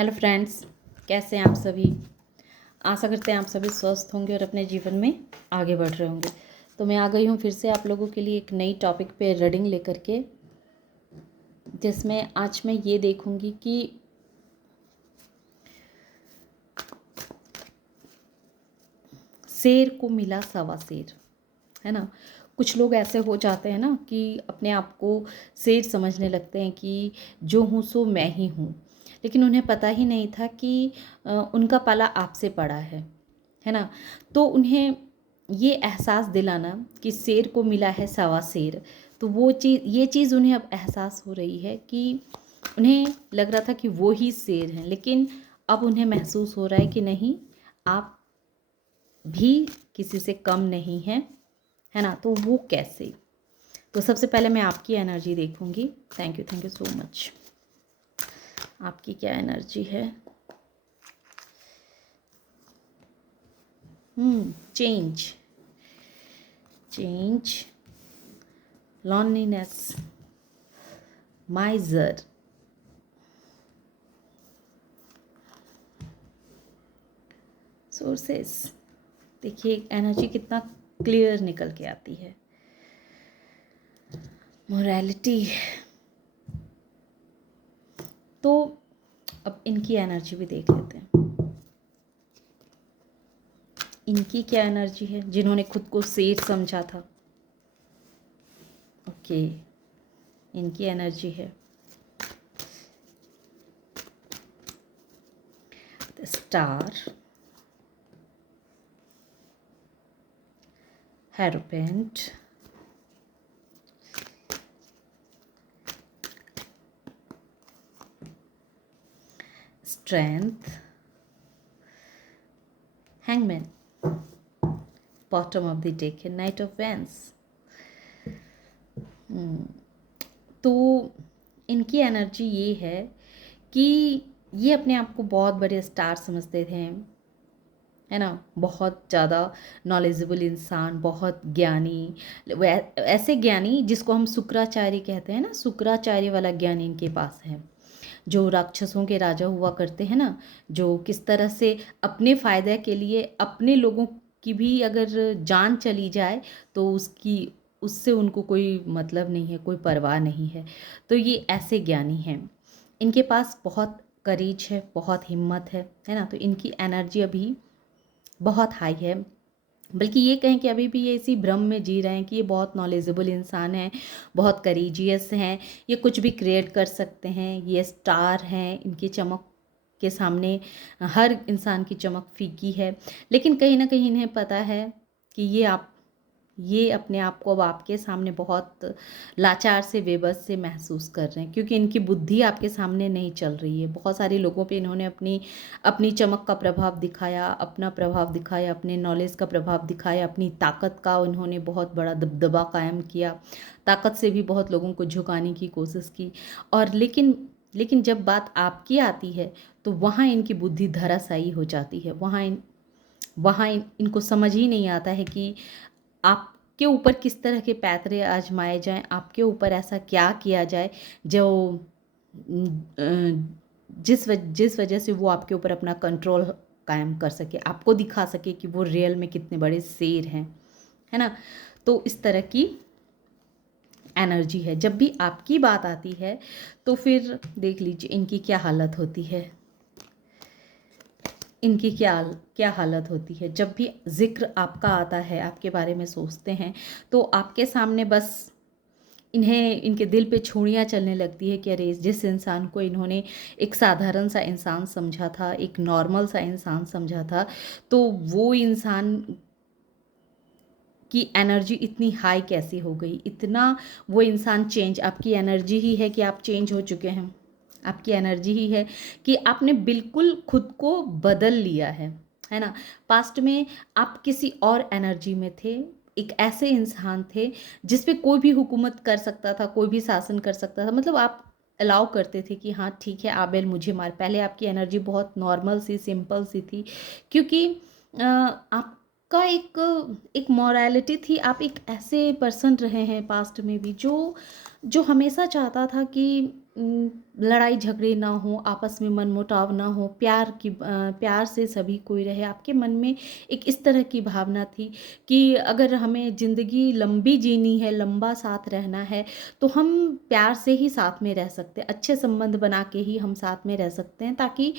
Hello friends, कैसे हैं आप सभी। आशा करते हैं आप सभी स्वस्थ होंगे और अपने जीवन में आगे बढ़ रहे होंगे। तो मैं आ गई हूँ फिर से आप लोगों के लिए एक नई टॉपिक पे रीडिंग लेकर के, जिसमें आज मैं ये देखूँगी कि शेर को मिला सवा शेर, है ना। कुछ लोग ऐसे हो जाते हैं ना कि अपने आप को शेर समझने लगते हैं कि जो हूँ सो मैं ही हूँ, लेकिन उन्हें पता ही नहीं था कि उनका पाला आपसे पड़ा है ना। तो उन्हें ये एहसास दिलाना कि शेर को मिला है सवा शेर, तो ये चीज़ उन्हें अब एहसास हो रही है कि उन्हें लग रहा था कि वो ही शेर हैं, लेकिन अब उन्हें महसूस हो रहा है कि नहीं, आप भी किसी से कम नहीं हैं, है ना। तो वो कैसे, तो सबसे पहले मैं आपकी एनर्जी देखूंगी। Thank you so much. आपकी क्या एनर्जी है? Change, change, loneliness, माइजर, sources. देखिए एनर्जी कितना क्लियर निकल के आती है। मोरालिटी। तो अब इनकी एनर्जी भी देख लेते हैं। इनकी क्या एनर्जी है, जिन्होंने खुद को शेर समझा था। ओके, इनकी एनर्जी है star, hierophant, strength, hangman, bottom of the deck है नाइट ऑफ वैंस। तो इनकी एनर्जी ये है कि ये अपने आप को बहुत बड़े स्टार समझते थे, है ना। बहुत ज़्यादा नॉलेजेबल इंसान, बहुत ज्ञानी, ऐसे ज्ञानी जिसको हम शुक्राचार्य कहते हैं ना, शुक्राचार्य वाला ज्ञान इनके पास है। जो राक्षसों के राजा हुआ करते हैं ना, जो किस तरह से अपने फ़ायदे के लिए अपने लोगों की भी अगर जान चली जाए तो उससे उनको कोई मतलब नहीं है, कोई परवाह नहीं है। तो ये ऐसे ज्ञानी हैं। इनके पास बहुत करेज है, बहुत हिम्मत है ना। तो इनकी एनर्जी अभी बहुत हाई है, बल्कि ये कहें कि अभी भी ये इसी भ्रम में जी रहे हैं कि ये बहुत नॉलेजेबल इंसान हैं, बहुत करेजियस हैं, ये कुछ भी क्रिएट कर सकते हैं, ये स्टार हैं। इनकी चमक के सामने हर इंसान की चमक फीकी है, लेकिन कहीं ना कहीं इन्हें पता है कि ये अपने आप को अब आपके सामने बहुत लाचार से, बेबस से महसूस कर रहे हैं, क्योंकि इनकी बुद्धि आपके सामने नहीं चल रही है। बहुत सारे लोगों पे इन्होंने अपनी अपनी चमक का प्रभाव दिखाया, अपना प्रभाव दिखाया, अपने नॉलेज का प्रभाव दिखाया, अपनी ताकत का उन्होंने बहुत बड़ा दबदबा कायम किया, ताकत से भी बहुत लोगों को झुकाने की कोशिश की। और लेकिन जब बात आपकी आती है तो वहाँ इनकी बुद्धि धराशायी हो जाती है। इनको समझ ही नहीं आता है कि आपके ऊपर किस तरह के पैतरे आजमाए जाएं, आपके ऊपर ऐसा क्या किया जाए जो जिस वजह से वो आपके ऊपर अपना कंट्रोल कायम कर सके, आपको दिखा सके कि वो रियल में कितने बड़े शेर हैं, है ना। तो इस तरह की एनर्जी है। जब भी आपकी बात आती है तो फिर देख लीजिए इनकी क्या हालत होती है। इनकी क्या क्या हालत होती है जब भी जिक्र आपका आता है, आपके बारे में सोचते हैं, तो आपके सामने बस इन्हें इनके दिल पे छुरियाँ चलने लगती है कि अरे, जिस इंसान को इन्होंने एक साधारण सा इंसान समझा था, एक नॉर्मल सा इंसान समझा था, तो वो इंसान की एनर्जी इतनी हाई कैसी हो गई, इतना वो इंसान चेंज। आपकी एनर्जी ही है कि आप चेंज हो चुके हैं, आपकी एनर्जी ही है कि आपने बिल्कुल खुद को बदल लिया है ना। पास्ट में आप किसी और एनर्जी में थे, एक ऐसे इंसान थे जिस पे कोई भी हुकूमत कर सकता था, कोई भी शासन कर सकता था, मतलब आप अलाउ करते थे कि हाँ ठीक है आबेल मुझे मार। पहले आपकी एनर्जी बहुत नॉर्मल सी, सिंपल सी थी, क्योंकि आपका एक एक मॉरलिटी थी। आप एक ऐसे पर्सन रहे हैं पास्ट में भी जो जो हमेशा चाहता था कि लड़ाई झगड़े ना हो, आपस में मनमुटाव ना हो, प्यार से सभी कोई रहे। आपके मन में एक इस तरह की भावना थी कि अगर हमें ज़िंदगी लंबी जीनी है, लंबा साथ रहना है, तो हम प्यार से ही साथ में रह सकते हैं, अच्छे संबंध बना के ही हम साथ में रह सकते हैं, ताकि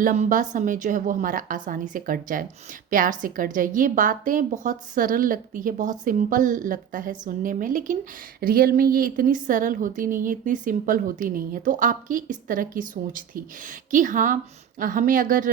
लंबा समय जो है वो हमारा आसानी से कट जाए, प्यार से कट जाए। ये बातें बहुत सरल लगती है, बहुत सिंपल लगता है सुनने में, लेकिन रियल में ये इतनी सरल होती नहीं है, इतनी सिंपल होती नहीं है। तो आपकी इस तरह की सोच थी कि हाँ, हमें अगर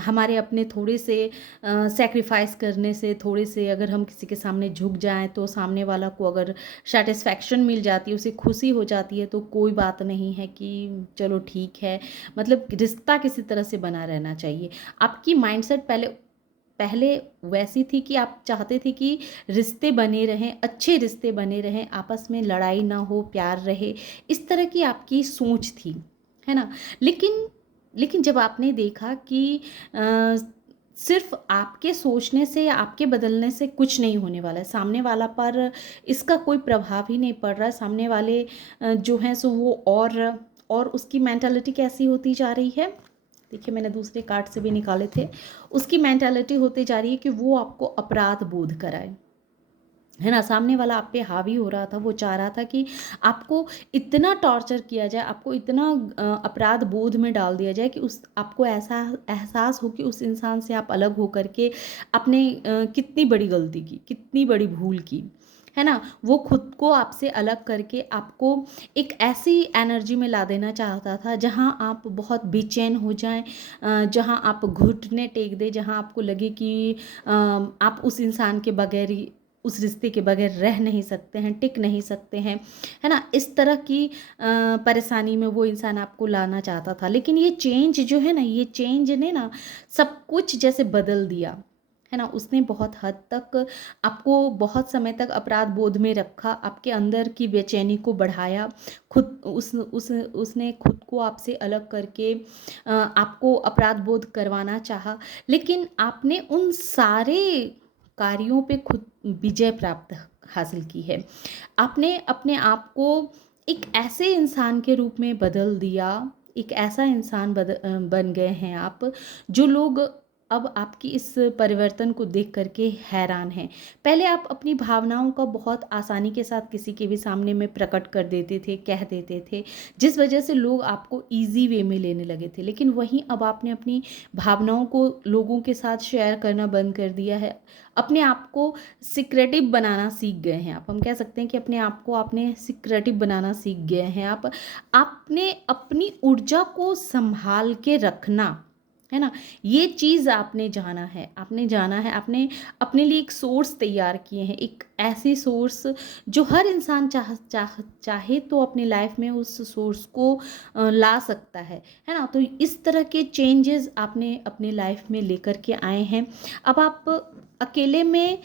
हमारे अपने थोड़े से सैक्रिफाइस करने से, थोड़े से अगर हम किसी के सामने झुक जाएं, तो सामने वाला को अगर सेटिस्फैक्शन मिल जाती है, उसे खुशी हो जाती है, तो कोई बात नहीं है कि चलो ठीक है। मतलब रिश्ता किसी तरह से बना रहना चाहिए। आपकी माइंडसेट पहले पहले वैसी थी कि आप चाहते थे कि रिश्ते बने रहें, अच्छे रिश्ते बने रहें, आपस में लड़ाई ना हो, प्यार रहे, इस तरह की आपकी सोच थी, है ना? लेकिन लेकिन जब आपने देखा कि अ, सिर्फ आपके सोचने से या आपके बदलने से कुछ नहीं होने वाला है, सामने वाला पर इसका कोई प्रभाव ही नहीं पड़ रहा है, सामने वाले जो हैं सो वो और उसकी मेंटालिटी कैसी होती जा रही है, देखिए मैंने दूसरे कार्ड से भी निकाले थे, उसकी मेंटालिटी होती जा रही है कि वो आपको अपराध बोध कराए, है ना? सामने वाला आप पे हावी हो रहा था, वो चाह रहा था कि आपको इतना टॉर्चर किया जाए, आपको इतना अपराध बोध में डाल दिया जाए कि उस आपको ऐसा एहसास हो कि उस इंसान से आप अलग हो करके आपने कितनी बड़ी गलती की, कितनी बड़ी भूल की, है ना? वो खुद को आपसे अलग करके आपको एक ऐसी एनर्जी में ला देना चाहता था जहाँ आप बहुत बेचैन हो जाएँ, जहाँ आप घुटने टेक दें, जहाँ आपको लगे कि आप उस इंसान के बगैर ही, उस रिश्ते के बगैर रह नहीं सकते हैं, टिक नहीं सकते हैं, है ना? इस तरह की परेशानी में वो इंसान आपको लाना चाहता था। लेकिन ये चेंज जो है ना, ये चेंज ने ना सब कुछ जैसे बदल दिया, है ना? उसने बहुत हद तक आपको बहुत समय तक अपराध बोध में रखा, आपके अंदर की बेचैनी को बढ़ाया, खुद उसने खुद को आपसे अलग करके आपको अपराध बोध करवाना चाहा। लेकिन आपने उन सारे कार्यों पे खुद विजय प्राप्त हासिल की है। आपने अपने आप को एक ऐसे इंसान के रूप में बदल दिया, एक ऐसा इंसान बन गए हैं आप, जो लोग अब आपकी इस परिवर्तन को देख करके हैरान हैं। पहले आप अपनी भावनाओं का बहुत आसानी के साथ किसी के भी सामने में प्रकट कर देते थे, कह देते थे, जिस वजह से लोग आपको ईज़ी वे में लेने लगे थे। लेकिन वहीं अब आपने अपनी भावनाओं को लोगों के साथ शेयर करना बंद कर दिया है। अपने आप को सिक्रेटिव बनाना सीख गए हैं आप। हम कह सकते हैं कि अपने आप को आपने सिक्रेटिव बनाना सीख गए हैं आप। आपने अपनी ऊर्जा को सँभाल के रखना, है ना? ये चीज़ आपने जाना है, आपने जाना है, आपने अपने लिए एक सोर्स तैयार किए हैं, एक ऐसी सोर्स जो हर इंसान चाहे तो अपनी लाइफ़ में उस सोर्स को ला सकता है ना? तो इस तरह के चेंजेज़ आपने अपनी लाइफ़ में लेकर के आए हैं। अब आप अकेले में,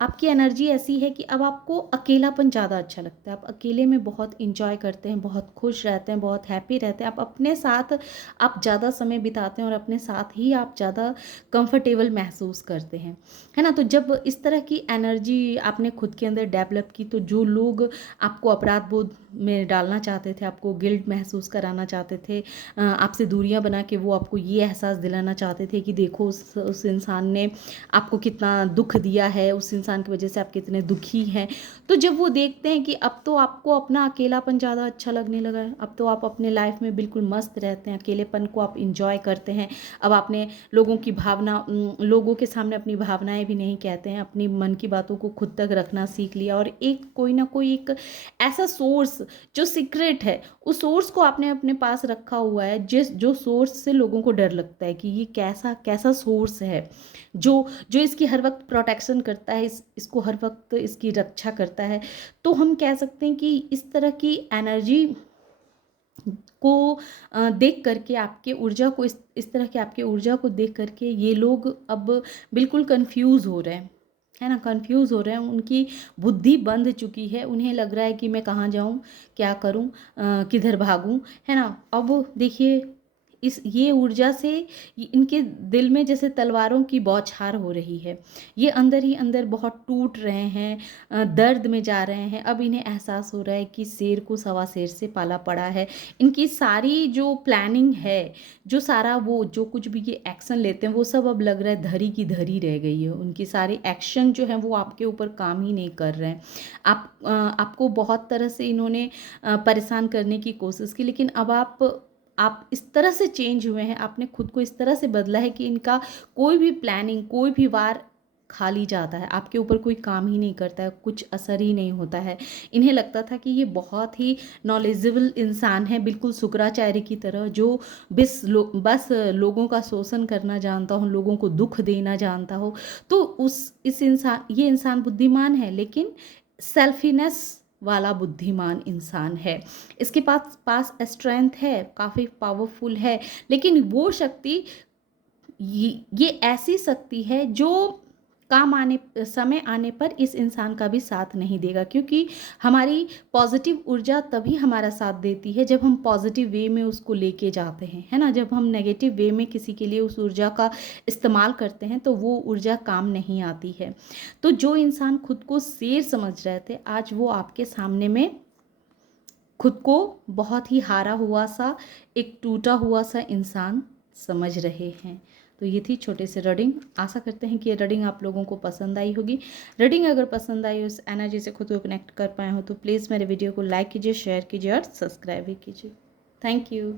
आपकी एनर्जी ऐसी है कि अब आपको अकेलापन ज़्यादा अच्छा लगता है। आप अकेले में बहुत एन्जॉय करते हैं, बहुत खुश रहते हैं, बहुत हैप्पी रहते हैं। आप अपने साथ आप ज़्यादा समय बिताते हैं और अपने साथ ही आप ज़्यादा कंफर्टेबल महसूस करते हैं, है ना? तो जब इस तरह की एनर्जी आपने खुद के अंदर डेवलप की, तो जो लोग आपको अपराध बोध में डालना चाहते थे, आपको गिल्ट महसूस कराना चाहते थे, आपसे दूरियाँ बना के वो आपको ये एहसास दिलाना चाहते थे कि देखो उस इंसान ने आपको कितना दुख दिया है, उस इंसान की वजह से आप कितने दुखी हैं। तो जब वो देखते हैं कि अब तो आपको अपना अकेलापन ज़्यादा अच्छा लगने लगा है, अब तो आप अपने लाइफ में बिल्कुल मस्त रहते हैं, अकेलेपन को आप इंजॉय करते हैं। अब आपने लोगों के सामने अपनी भावनाएं भी नहीं कहते हैं, अपनी मन की बातों को खुद तक रखना सीख लिया, और एक कोई ना कोई एक ऐसा सोर्स जो सीक्रेट है, उस सोर्स को आपने अपने पास रखा हुआ है, जो सोर्स से लोगों को डर लगता है कि ये कैसा कैसा सोर्स है, जो जो इसकी हर वक्त प्रोटेक्शन करता है, इसको हर वक्त इसकी रक्षा करता है। तो हम कह सकते हैं कि इस तरह की एनर्जी को देख करके आपके ऊर्जा को इस तरह की आपके ऊर्जा को देख करके ये लोग अब बिल्कुल कंफ्यूज हो रहे हैं, है ना? कंफ्यूज हो रहे हैं, उनकी बुद्धि बंद चुकी है, उन्हें लग रहा है कि मैं कहाँ जाऊँ, क्या करूँ, किधर भागूँ, है ना? अब देखिए इस ये ऊर्जा से इनके दिल में जैसे तलवारों की बौछार हो रही है। ये अंदर ही अंदर बहुत टूट रहे हैं, दर्द में जा रहे हैं। अब इन्हें एहसास हो रहा है कि शेर को सवा शेर से पाला पड़ा है। इनकी सारी जो प्लानिंग है, जो सारा वो जो कुछ भी ये एक्शन लेते हैं, वो सब अब लग रहा है धरी की धरी रह गई है। उनकी सारी एक्शन जो है वो आपके ऊपर काम ही नहीं कर रहे हैं। आपको बहुत तरह से इन्होंने परेशान करने की कोशिश की, लेकिन अब आप इस तरह से चेंज हुए हैं, आपने खुद को इस तरह से बदला है कि इनका कोई भी प्लानिंग, कोई भी वार खाली जाता है, आपके ऊपर कोई काम ही नहीं करता है, कुछ असर ही नहीं होता है। इन्हें लगता था कि ये बहुत ही नॉलेजेबल इंसान है, बिल्कुल शुक्राचार्य की तरह, जो बस लोगों का शोषण करना जानता हो, लोगों को दुख देना जानता हो। तो ये इंसान बुद्धिमान है, लेकिन सेल्फिनेस वाला बुद्धिमान इंसान है। इसके पास पास स्ट्रेंथ है, काफ़ी पावरफुल है, लेकिन वो शक्ति, ये ऐसी शक्ति है जो समय आने पर इस इंसान का भी साथ नहीं देगा, क्योंकि हमारी पॉजिटिव ऊर्जा तभी हमारा साथ देती है जब हम पॉजिटिव वे में उसको लेके जाते हैं, है ना। जब हम नेगेटिव वे में किसी के लिए उस ऊर्जा का इस्तेमाल करते हैं तो वो ऊर्जा काम नहीं आती है। तो जो इंसान खुद को शेर समझ रहे थे, आज वो आपके सामने में खुद को बहुत ही हारा हुआ सा, एक टूटा हुआ सा इंसान समझ रहे हैं। तो ये थी छोटे से रीडिंग। आशा करते हैं कि ये रीडिंग आप लोगों को पसंद आई होगी। रीडिंग अगर पसंद आई हो, उस एनर्जी से खुद को कनेक्ट कर पाए हो, तो प्लीज़ मेरे वीडियो को लाइक कीजिए, शेयर कीजिए और सब्सक्राइब भी कीजिए। Thank you.